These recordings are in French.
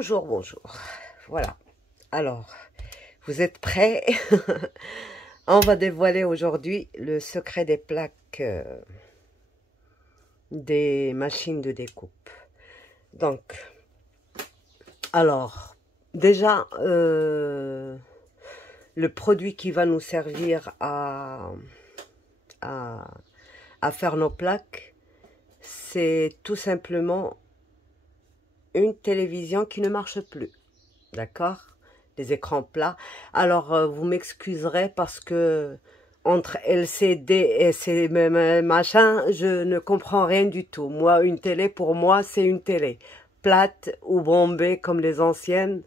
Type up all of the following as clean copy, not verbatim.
Bonjour, bonjour. Voilà. Alors, vous êtes prêts? On va dévoiler aujourd'hui le secret des plaques des machines de découpe. Donc, alors, déjà, le produit qui va nous servir à faire nos plaques, c'est tout simplement une télévision qui ne marche plus. D'accord? Les écrans plats. Alors, vous m'excuserez parce que entre LCD et ces machins, je ne comprends rien du tout. Moi, une télé, pour moi, c'est une télé. Plate ou bombée comme les anciennes.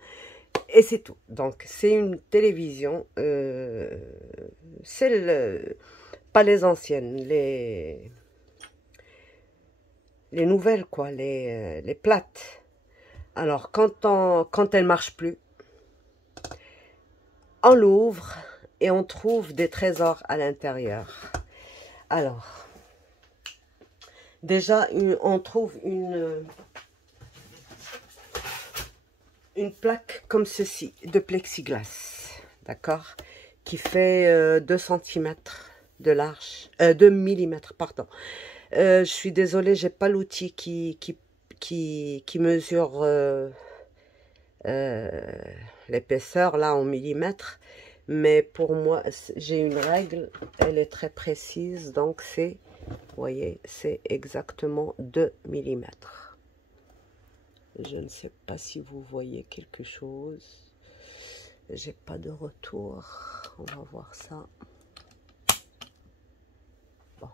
Et c'est tout. Donc, c'est une télévision. Pas les anciennes, les nouvelles, quoi. Les plates. Alors, quand elle marche plus, on l'ouvre et on trouve des trésors à l'intérieur. Alors, déjà, on trouve une plaque comme ceci, de plexiglas, d'accord, qui fait 2 cm de large, 2 mm, pardon. Je suis désolée, j'ai pas l'outil qui mesure l'épaisseur là en millimètres, mais pour moi j'ai une règle, elle est très précise, donc c'est, vous voyez, c'est exactement 2 mm. Je ne sais pas si vous voyez quelque chose, j'ai pas de retour, on va voir ça. Bon.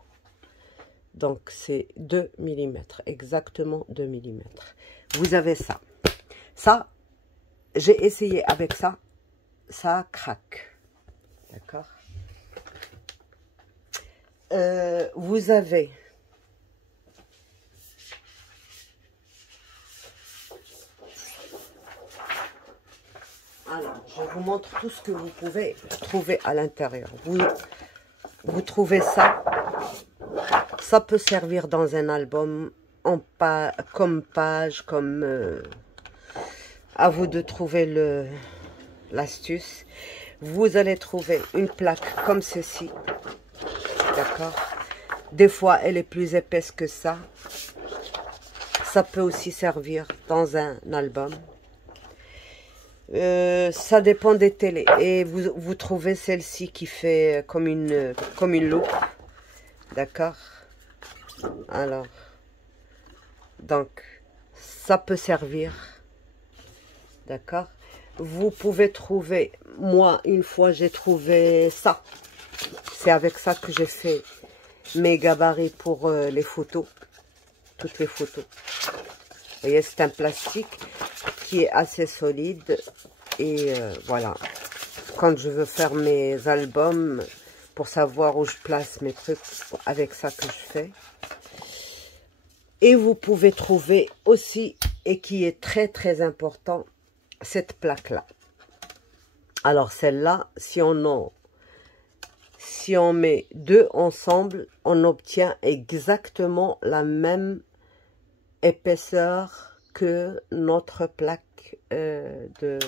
Donc c'est 2 mm, exactement 2 mm. Vous avez ça. Ça, j'ai essayé avec ça, ça craque. D'accord? Vous avez alors, je vous montre tout ce que vous pouvez trouver à l'intérieur. Vous trouvez ça. Ça peut servir dans un album, comme page, comme... à vous de trouver l'astuce. Vous allez trouver une plaque comme ceci. D'accord? Des fois, elle est plus épaisse que ça. Ça peut aussi servir dans un album. Ça dépend des télés. Et vous trouvez celle-ci qui fait comme une loupe. D'accord? Alors, donc, ça peut servir. D'accord? Vous pouvez trouver, moi, une fois, j'ai trouvé ça. C'est avec ça que j'ai fait mes gabarits pour les photos. Toutes les photos. Vous voyez, c'est un plastique qui est assez solide. Et voilà. Quand je veux faire mes albums, pour savoir où je place mes trucs, avec ça que je fais. Et vous pouvez trouver aussi, et qui est très très important, cette plaque là. Alors celle-là, si on met deux ensemble, on obtient exactement la même épaisseur que notre plaque de...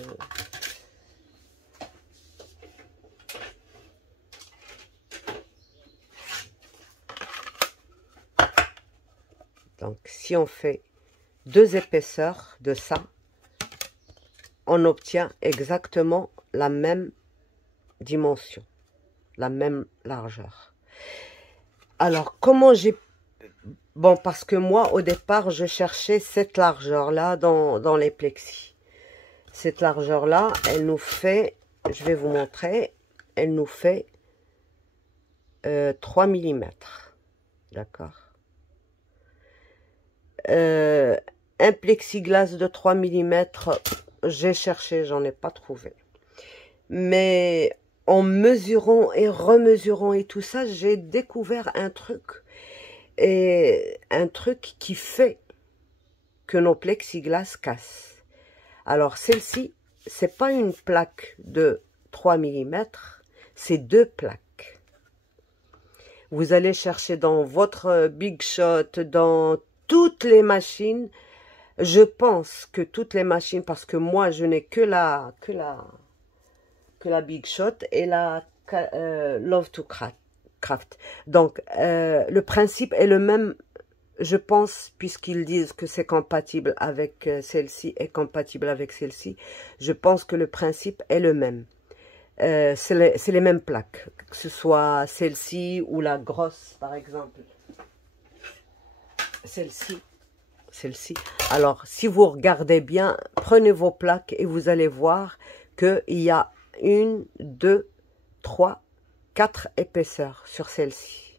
Donc si on fait deux épaisseurs de ça, on obtient exactement la même dimension, la même largeur. Alors, comment j'ai... Bon, parce que moi, au départ, je cherchais cette largeur-là dans les plexis. Cette largeur-là, elle nous fait, je vais vous montrer, elle nous fait 3 mm. D'accord? Un plexiglas de 3 mm, j'ai cherché, j'en ai pas trouvé. Mais en mesurant et remesurant et tout ça, j'ai découvert un truc. Et un truc qui fait que nos plexiglas cassent. Alors celle-ci, c'est pas une plaque de 3 mm, c'est deux plaques. Vous allez chercher dans votre Big Shot, dans toutes les machines, Je pense que toutes les machines, parce que moi, je n'ai que la Big Shot et la Love to Craft. Donc, le principe est le même, je pense, puisqu'ils disent que c'est compatible avec celle-ci et compatible avec celle-ci. Je pense que le principe est le même. C'est les mêmes plaques, que ce soit celle-ci ou la grosse, par exemple. Celle-ci. Alors, si vous regardez bien, prenez vos plaques et vous allez voir qu'il y a 1, 2, 3, 4 épaisseurs sur celle-ci.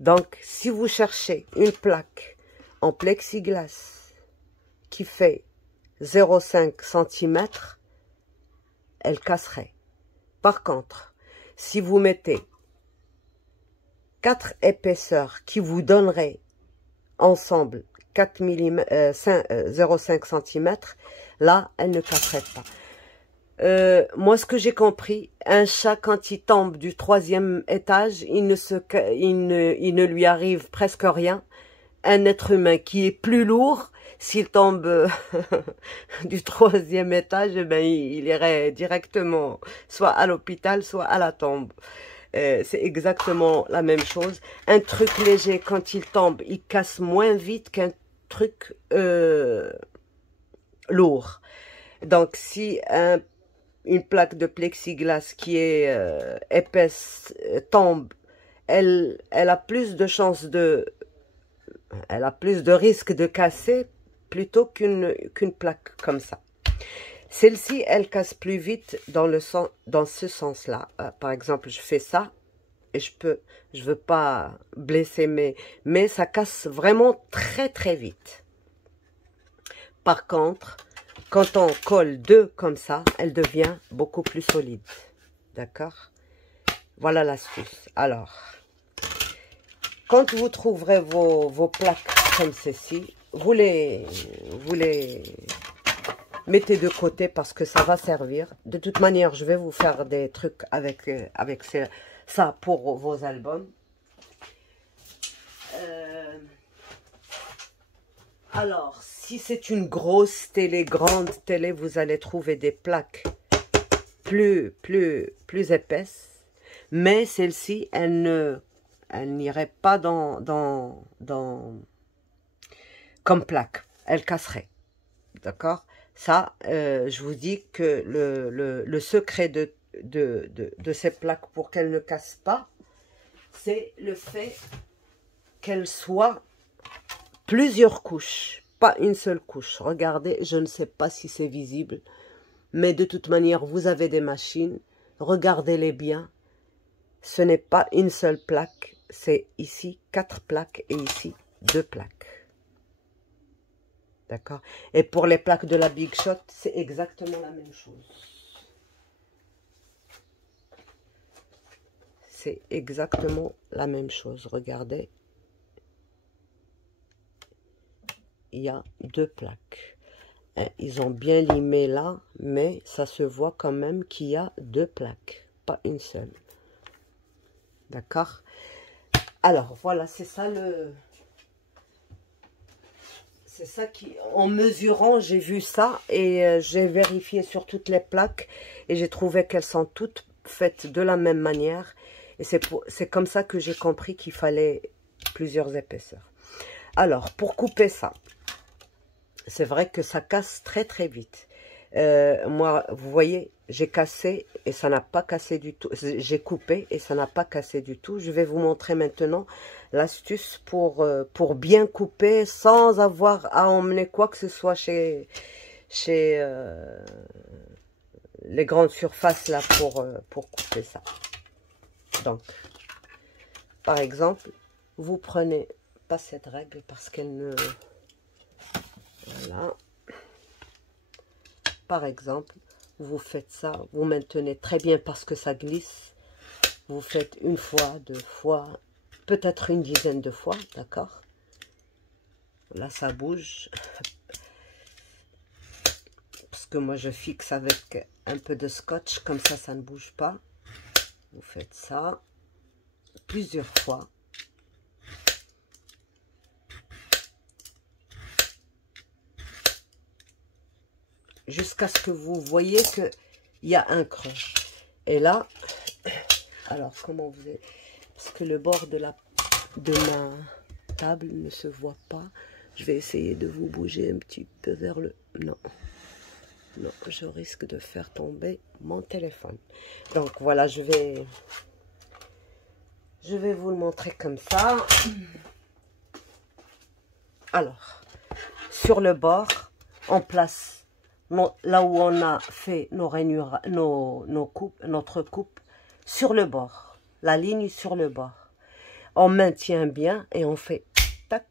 Donc, si vous cherchez une plaque en plexiglas qui fait 0,5 cm, elle casserait. Par contre, si vous mettez 4 épaisseurs qui vous donneraient ensemble 4 mm, 0,5 cm, là, elle ne casserait pas. Moi, ce que j'ai compris, un chat, quand il tombe du 3e étage, il ne lui arrive presque rien. Un être humain qui est plus lourd, s'il tombe du 3e étage, eh ben, il irait directement soit à l'hôpital, soit à la tombe. C'est exactement la même chose. Un truc léger, quand il tombe, il casse moins vite qu'un truc lourd. Donc, si une plaque de plexiglas qui est épaisse tombe, elle a plus de chances elle a plus de risque de casser plutôt qu'une plaque comme ça. Celle-ci, elle casse plus vite dans ce sens-là. Par exemple, je fais ça et je veux pas blesser, mais ça casse vraiment très très vite. Par contre, quand on colle deux comme ça, elle devient beaucoup plus solide. D'accord? Voilà l'astuce. Alors, quand vous trouverez vos plaques comme ceci, vous les mettez de côté parce que ça va servir. De toute manière, je vais vous faire des trucs avec ça pour vos albums. Alors, si c'est une grosse télé, grande télé, vous allez trouver des plaques plus épaisses. Mais celle-ci, elle n'irait pas comme plaque. Elle casserait. D'accord? Ça, je vous dis que le secret de ces plaques pour qu'elles ne cassent pas, c'est le fait qu'elles soient plusieurs couches, pas une seule couche. Regardez, je ne sais pas si c'est visible, mais de toute manière, vous avez des machines, regardez-les bien. Ce n'est pas une seule plaque, c'est ici 4 plaques et ici 2 plaques. D'accord? Et pour les plaques de la Big Shot, c'est exactement la même chose. C'est exactement la même chose. Regardez. Il y a 2 plaques. Ils ont bien limé là, mais ça se voit quand même qu'il y a 2 plaques, pas une seule. D'accord? Alors, voilà, c'est ça c'est ça qui, en mesurant, j'ai vu ça et j'ai vérifié sur toutes les plaques et j'ai trouvé qu'elles sont toutes faites de la même manière. Et c'est comme ça que j'ai compris qu'il fallait plusieurs épaisseurs. Alors, pour couper ça, c'est vrai que ça casse très très vite. Moi, vous voyez, j'ai cassé et ça n'a pas cassé du tout. J'ai coupé et ça n'a pas cassé du tout. Je vais vous montrer maintenant l'astuce pour bien couper sans avoir à emmener quoi que ce soit chez les grandes surfaces là pour couper ça. Donc, par exemple, vous prenez pas cette règle parce qu'elle ne... Voilà. Par exemple, vous faites ça, vous maintenez très bien parce que ça glisse. Vous faites une fois, 2 fois, peut-être une dizaine de fois, d'accord? Là, ça bouge. Parce que moi, je fixe avec un peu de scotch, comme ça ne bouge pas. Vous faites ça plusieurs fois. jusqu'à ce que vous voyez qu'il y a un creux. Et là, alors comment vous avez... Parce que le bord de ma table ne se voit pas. Je vais essayer de vous bouger un petit peu vers le... Non. Non, je risque de faire tomber mon téléphone. Donc voilà, je vais vous le montrer comme ça. Alors, sur le bord, on place là où on a fait nos rainures, notre coupe, sur le bord. La ligne sur le bord. On maintient bien et on fait tac.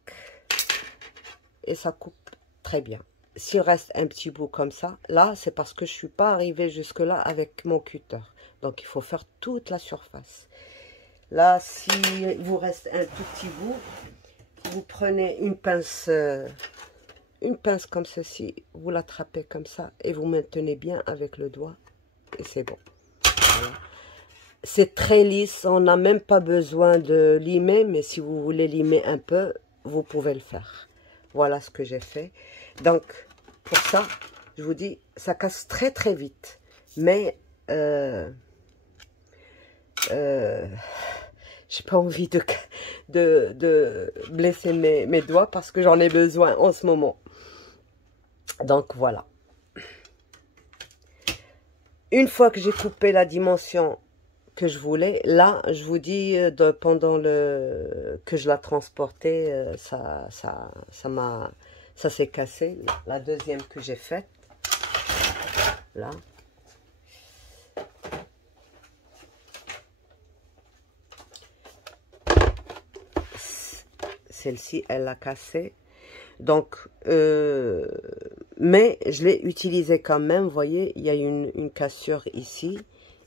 Et ça coupe très bien. S'il reste un petit bout comme ça, là, c'est parce que je ne suis pas arrivée jusque-là avec mon cutter. Donc, il faut faire toute la surface. Là, si vous reste un tout petit bout, vous prenez une pince comme ceci, vous l'attrapez comme ça et vous maintenez bien avec le doigt et c'est bon. Voilà. C'est très lisse, on n'a même pas besoin de limer, mais si vous voulez limer un peu, vous pouvez le faire. Voilà ce que j'ai fait. Donc, pour ça, je vous dis, ça casse très très vite. Mais, j'ai pas envie de blesser mes doigts parce que j'en ai besoin en ce moment. Donc, voilà. Une fois que j'ai coupé la dimension que je voulais, là, je vous dis, pendant que je la transportais, ça s'est cassé. La deuxième que j'ai faite, là. Celle-ci, elle l'a cassée. Donc, mais je l'ai utilisée quand même. Vous voyez, il y a une cassure ici.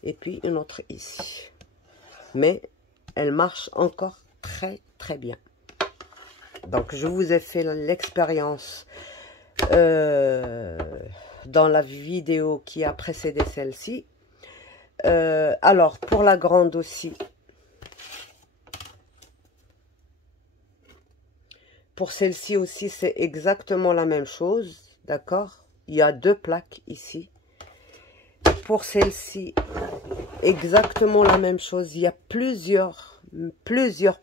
Et puis une autre ici. Mais elle marche encore très très bien. Donc je vous ai fait l'expérience dans la vidéo qui a précédé celle-ci. Alors pour la grande aussi. Pour celle-ci aussi c'est exactement la même chose. D'accord? Il y a deux plaques ici. Pour celle-ci, exactement la même chose. Il y a plusieurs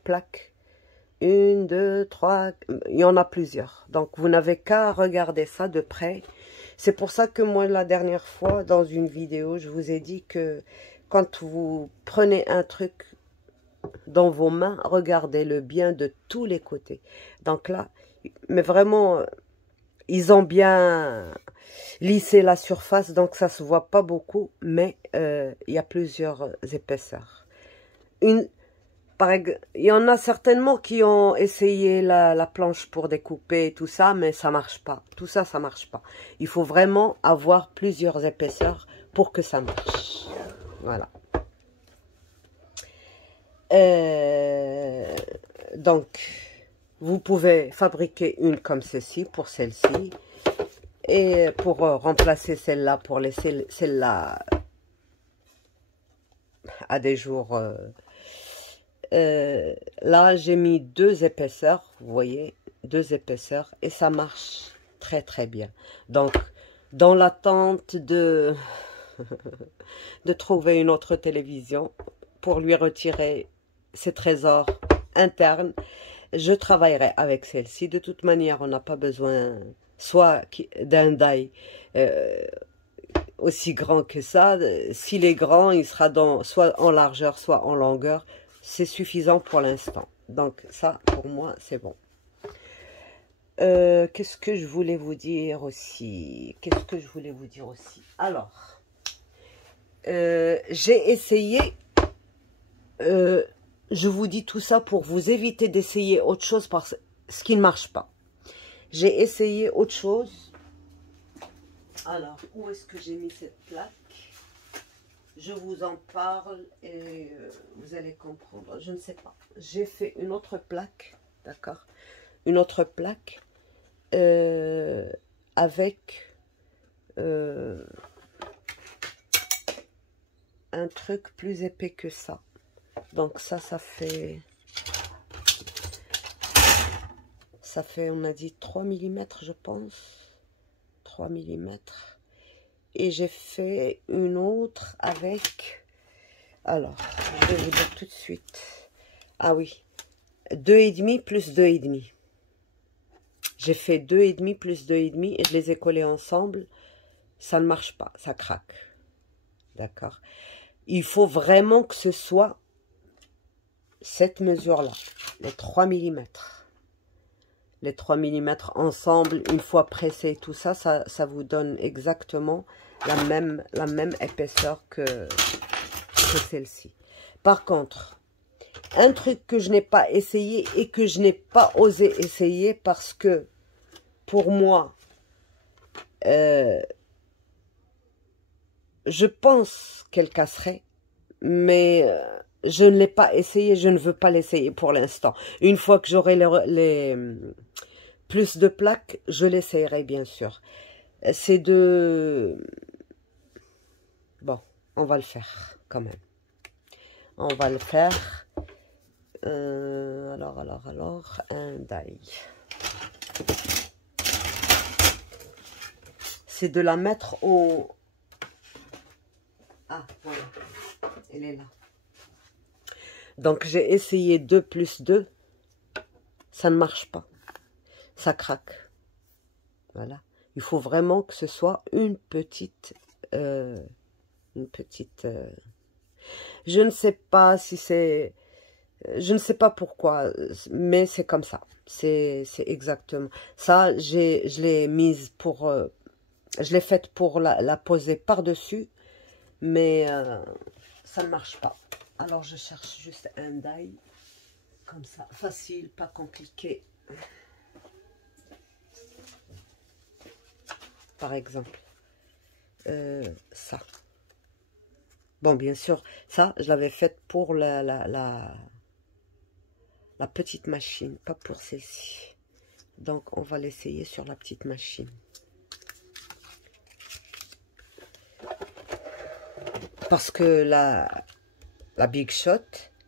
plaques. Une, deux, trois, il y en a plusieurs. Donc, vous n'avez qu'à regarder ça de près. C'est pour ça que moi, la dernière fois, dans une vidéo, je vous ai dit que quand vous prenez un truc dans vos mains, regardez-le bien de tous les côtés. Donc là, mais vraiment, ils ont bien lisser la surface, donc ça se voit pas beaucoup, mais il y a plusieurs épaisseurs. Il y en a certainement qui ont essayé la planche pour découper et tout ça, mais ça marche pas. Tout ça, ça marche pas. Il faut vraiment avoir plusieurs épaisseurs pour que ça marche. Voilà. Donc, vous pouvez fabriquer une comme ceci pour celle-ci. Et pour remplacer celle-là, pour laisser celle-là à des jours... là, j'ai mis deux épaisseurs, vous voyez, deux épaisseurs. Et ça marche très très bien. Donc, dans l'attente de trouver une autre télévision pour lui retirer ses trésors internes, je travaillerai avec celle-ci. De toute manière, on n'a pas besoin... soit d'un die aussi grand que ça. S'il est grand, il sera soit en largeur, soit en longueur. C'est suffisant pour l'instant. Donc ça, pour moi, c'est bon. Qu'est-ce que je voulais vous dire aussi? Alors, j'ai essayé... je vous dis tout ça pour vous éviter d'essayer autre chose parce ce qui ne marche pas. J'ai essayé autre chose. Alors, où est-ce que j'ai mis cette plaque? Je vous en parle et vous allez comprendre. Je ne sais pas. J'ai fait une autre plaque, d'accord? Une autre plaque avec un truc plus épais que ça. Donc ça fait... Ça fait, on a dit 3 mm, je pense. 3 mm. et j'ai fait une autre avec, alors je vais vous dire tout de suite, ah oui, 2,5 plus 2,5. J'ai fait 2,5 plus 2,5 et je les ai collés ensemble. Ça ne marche pas, ça craque. D'accord? Il faut vraiment que ce soit cette mesure-là, les 3 mm. Les 3 mm ensemble, une fois pressé, tout ça, ça vous donne exactement la même épaisseur que celle-ci. Par contre, un truc que je n'ai pas essayé et que je n'ai pas osé essayer parce que pour moi, je pense qu'elle casserait, mais je ne l'ai pas essayé, je ne veux pas l'essayer pour l'instant. Une fois que j'aurai les plus de plaques, je l'essayerai bien sûr. C'est de... Bon, on va le faire quand même. On va le faire. Alors, un die. C'est de la mettre au... Ah, voilà. Elle est là. Donc, j'ai essayé 2 plus 2. Ça ne marche pas. Ça craque. Voilà. Il faut vraiment que ce soit une petite... je ne sais pas si c'est... Je ne sais pas pourquoi, mais c'est comme ça. C'est exactement. Ça, je l'ai mise pour... je l'ai faite pour la poser par-dessus, mais ça ne marche pas. Alors, je cherche juste un die, comme ça. Facile, pas compliqué. Par exemple, ça. Bon, bien sûr, ça, je l'avais faite pour la petite machine, pas pour celle-ci. Donc, on va l'essayer sur la petite machine. Parce que la Big Shot,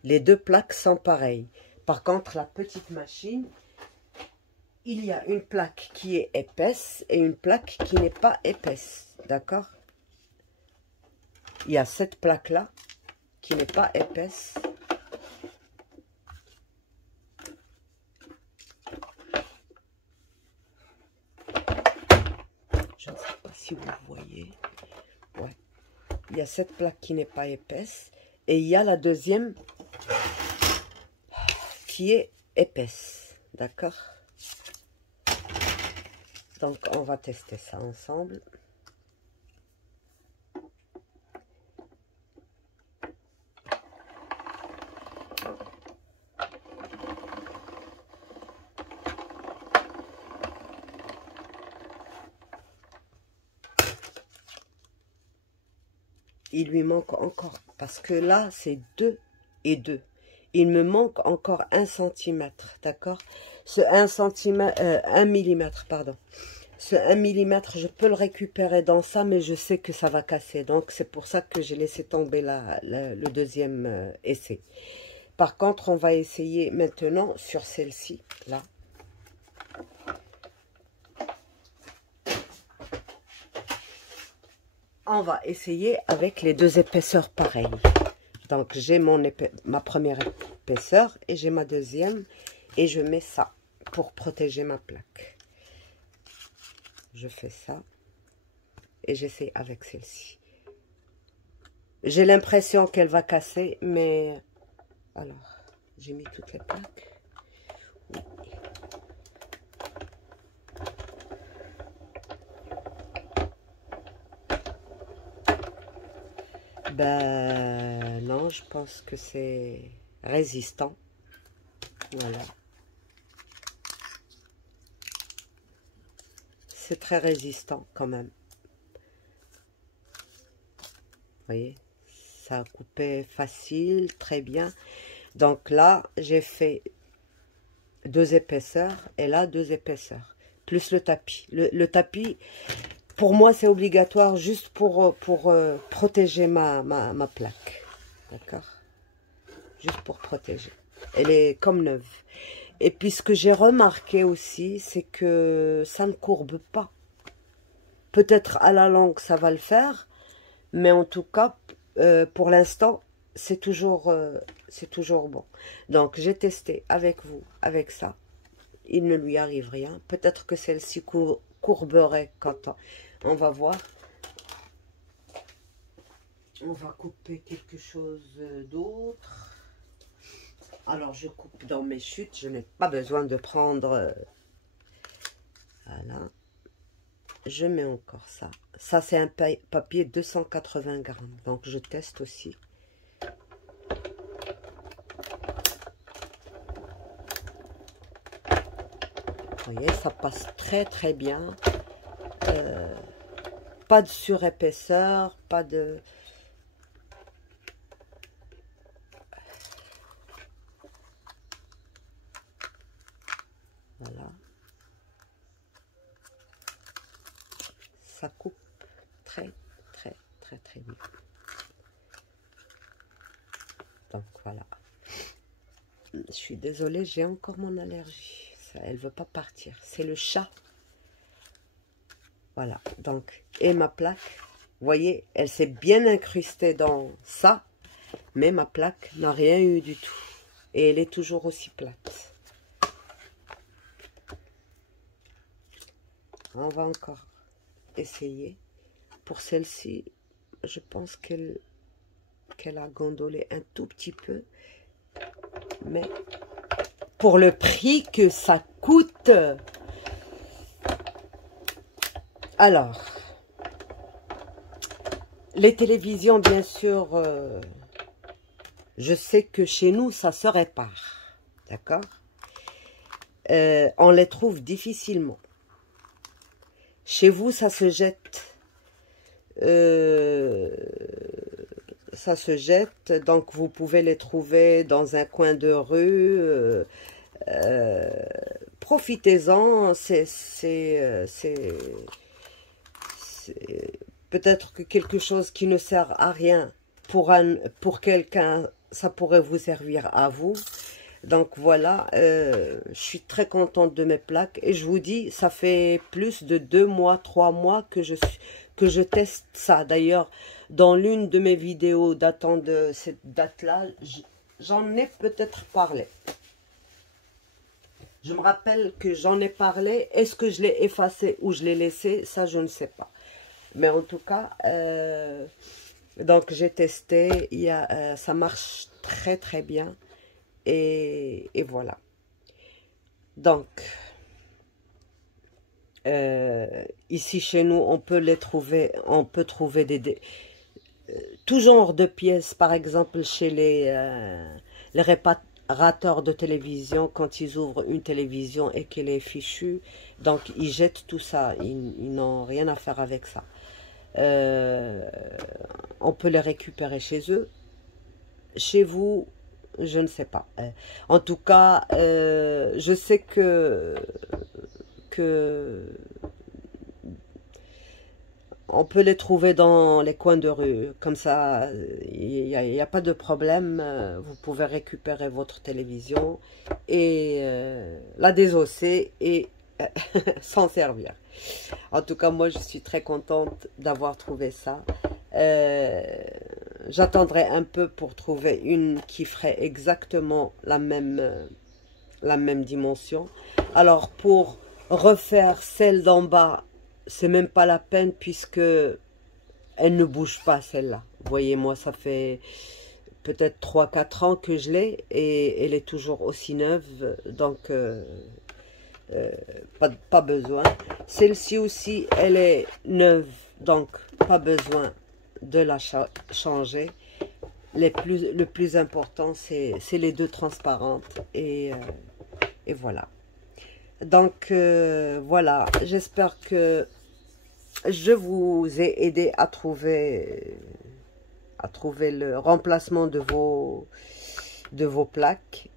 les deux plaques sont pareilles. Par contre, la petite machine, il y a une plaque qui est épaisse et une plaque qui n'est pas épaisse. D'accord? Il y a cette plaque-là qui n'est pas épaisse. Je ne sais pas si vous voyez. Ouais. Il y a cette plaque qui n'est pas épaisse. Et il y a la deuxième qui est épaisse. D'accord? Donc, on va tester ça ensemble. Il lui manque encore, parce que là, c'est 2 et 2. Il me manque encore 1 cm, d'accord? Ce 1 cm, 1 mm, pardon. Ce 1 mm, je peux le récupérer dans ça, mais je sais que ça va casser. Donc, c'est pour ça que j'ai laissé tomber le deuxième essai. Par contre, on va essayer maintenant sur celle-ci, là. On va essayer avec les deux épaisseurs pareilles. Donc, j'ai ma première épaisseur et j'ai ma deuxième. Et je mets ça pour protéger ma plaque. Je fais ça. Et j'essaie avec celle-ci. J'ai l'impression qu'elle va casser, mais... Alors, j'ai mis toutes les plaques. Oui. Ben non, je pense que c'est résistant. Voilà. C'est très résistant quand même. Vous voyez, ça a coupé facile, très bien. Donc là, j'ai fait 2 épaisseurs et là 2 épaisseurs. Plus le tapis. Le tapis... Pour moi, c'est obligatoire juste pour protéger ma plaque. D'accord? Juste pour protéger. Elle est comme neuve. Et puis, ce que j'ai remarqué aussi, c'est que ça ne courbe pas. Peut-être à la longue, ça va le faire. Mais en tout cas, pour l'instant, c'est toujours bon. Donc, j'ai testé avec vous, avec ça. Il ne lui arrive rien. Peut-être que celle-ci courberait quand on va voir. On va couper quelque chose d'autre. Alors, je coupe dans mes chutes. Je n'ai pas besoin de prendre... voilà. Je mets encore ça. Ça, c'est un papier 280 grammes. Donc, je teste aussi. Vous voyez, ça passe très, très bien. Pas de surépaisseur, pas de... Voilà. Ça coupe très, très, très, très bien. Donc, voilà. Je suis désolée, j'ai encore mon allergie. Ça, elle ne veut pas partir. C'est le chat. Voilà. Donc, et ma plaque, vous voyez, elle s'est bien incrustée dans ça. Mais ma plaque n'a rien eu du tout. Et elle est toujours aussi plate. On va encore essayer. Pour celle-ci, je pense qu'elle a gondolé un tout petit peu. Mais pour le prix que ça coûte. Alors, les télévisions, bien sûr, je sais que chez nous, ça se répare. D'accord? On les trouve difficilement. Chez vous, ça se jette. Ça se jette. Donc, vous pouvez les trouver dans un coin de rue. Profitez-en. C'est peut-être que quelque chose qui ne sert à rien pour quelqu'un, ça pourrait vous servir à vous. Donc voilà, je suis très contente de mes plaques et je vous dis, ça fait plus de 2 mois, 3 mois que je teste ça. D'ailleurs, dans l'une de mes vidéos datant de cette date-là, j'en ai peut-être parlé. Je me rappelle que j'en ai parlé. Est-ce que je l'ai effacé ou je l'ai laissé? Ça, je ne sais pas. Mais en tout cas, donc j'ai testé. Ça marche très très bien. Et voilà. Donc, ici chez nous, on peut les trouver. On peut trouver tout genre de pièces. Par exemple, chez les réparateurs de télévision, quand ils ouvrent une télévision et qu'elle est fichue, donc ils jettent tout ça. Ils n'ont rien à faire avec ça. On peut les récupérer chez eux. Chez vous, je ne sais pas. En tout cas, je sais que on peut les trouver dans les coins de rue. Comme ça, il n'y a pas de problème. Vous pouvez récupérer votre télévision et la désosser et s'en servir. En tout cas, moi, je suis très contente d'avoir trouvé ça. J'attendrai un peu pour trouver une qui ferait exactement la même dimension. Alors, pour refaire celle d'en bas, c'est même pas la peine puisque elle ne bouge pas, celle-là. Vous voyez, moi, ça fait peut-être 3-4 ans que je l'ai et elle est toujours aussi neuve. Donc, pas besoin. Celle-ci aussi, elle est neuve, donc pas besoin de la changer. Le plus important, c'est les deux transparentes. Et voilà. Donc, voilà. J'espère que je vous ai aidé à trouver le remplacement de vos plaques.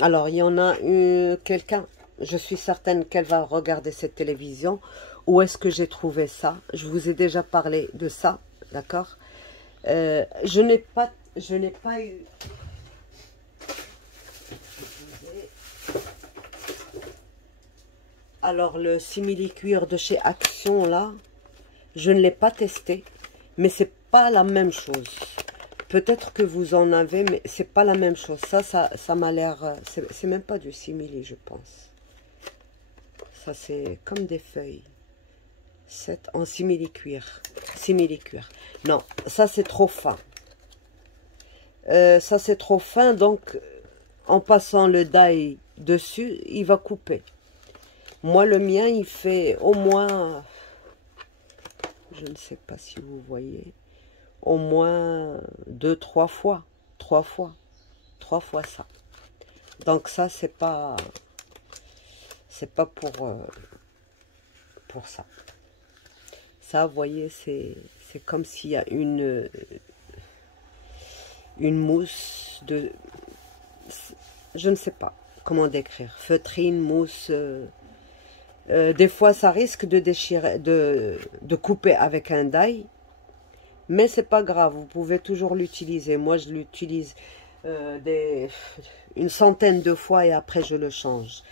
Alors, il y en a quelqu'un, je suis certaine qu'elle va regarder cette télévision. Où est-ce que j'ai trouvé ça? Je vous ai déjà parlé de ça, d'accord? Je n'ai pas eu... Alors, le simili-cuir de chez Action, là, je ne l'ai pas testé, mais c'est pas la même chose. Peut-être que vous en avez, mais c'est pas la même chose. Ça m'a l'air... C'est même pas du simili, je pense. Ça, c'est comme des feuilles. C'est en simili-cuir. Simili-cuir. Non, ça, c'est trop fin. Ça, c'est trop fin, donc, en passant le die dessus, il va couper. Moi, le mien, il fait au moins... Je ne sais pas si vous voyez... Au moins 2-3 fois. 3 fois. 3 fois ça. Donc ça, c'est pas pour ça. Ça, vous voyez, c'est comme s'il y a une mousse de... Je ne sais pas comment décrire. Feutrine, mousse... des fois, ça risque de déchirer, de couper avec un die. Mais c'est pas grave, vous pouvez toujours l'utiliser. Moi, je l'utilise une centaine de fois et après, je le change.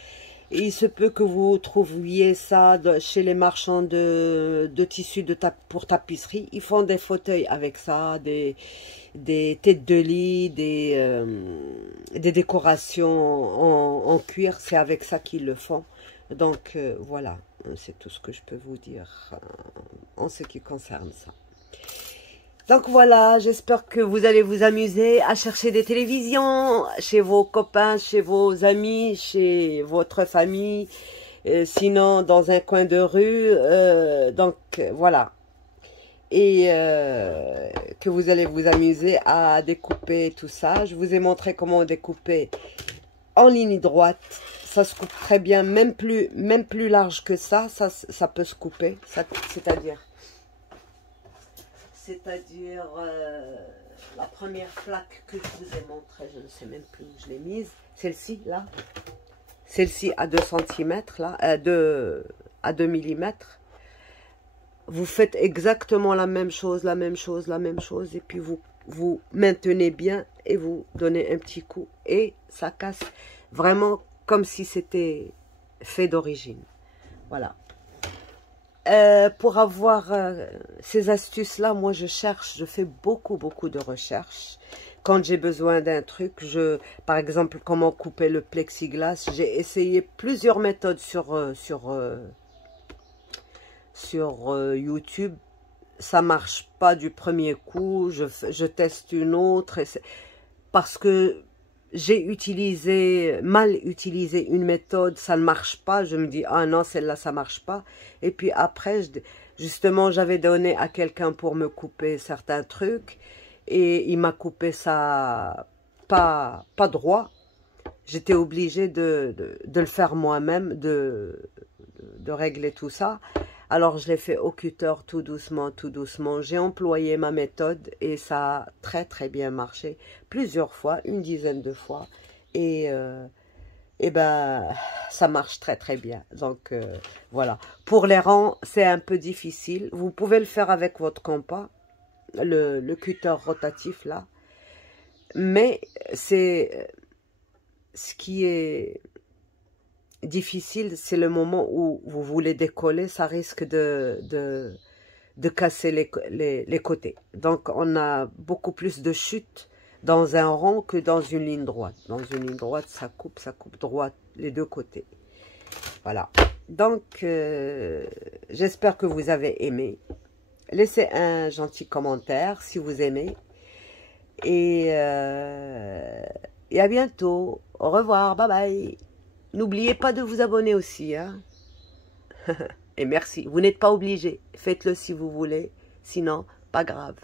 Et il se peut que vous trouviez ça chez les marchands de tissus pour tapisserie. Ils font des fauteuils avec ça, des têtes de lit, des décorations en cuir. C'est avec ça qu'ils le font. Donc, voilà, c'est tout ce que je peux vous dire en ce qui concerne ça. Donc voilà, j'espère que vous allez vous amuser à chercher des télévisions chez vos copains, chez vos amis, chez votre famille, sinon dans un coin de rue. Donc voilà. Et que vous allez vous amuser à découper tout ça. Je vous ai montré comment découper en ligne droite. Ça se coupe très bien, même plus large que ça peut se couper. C'est-à-dire la première plaque que je vous ai montrée, je ne sais même plus où je l'ai mise, celle-ci, là. Celle-ci à 2 cm, là, à 2 mm. Vous faites exactement la même chose, et puis vous maintenez bien et vous donnez un petit coup. Et ça casse vraiment comme si c'était fait d'origine. Voilà. Pour avoir ces astuces-là, moi je fais beaucoup de recherches. Quand j'ai besoin d'un truc, par exemple, comment couper le plexiglas, j'ai essayé plusieurs méthodes sur YouTube. Ça marche pas du premier coup, je teste une autre, parce que j'ai mal utilisé une méthode, ça ne marche pas, je me dis, ah non, celle-là, ça marche pas. Et puis après, justement, j'avais donné à quelqu'un pour me couper certains trucs, et il m'a coupé ça pas droit. J'étais obligée de le faire moi-même, de régler tout ça. Alors, je l'ai fait au cutter tout doucement, tout doucement. J'ai employé ma méthode et ça a très bien marché. Plusieurs fois, une dizaine de fois. Et ben, ça marche très bien. Donc, voilà. Pour les rangs, c'est un peu difficile. Vous pouvez le faire avec votre compas, le cutter rotatif, là. Mais c'est ce qui est... difficile, c'est le moment où vous voulez décoller, ça risque de casser les côtés. Donc, on a beaucoup plus de chute dans un rond que dans une ligne droite. Dans une ligne droite, ça coupe droit les deux côtés. Voilà. Donc, j'espère que vous avez aimé. Laissez un gentil commentaire si vous aimez. Et à bientôt. Au revoir. Bye bye. N'oubliez pas de vous abonner aussi, hein. Et merci. Vous n'êtes pas obligé. Faites-le si vous voulez. Sinon, pas grave.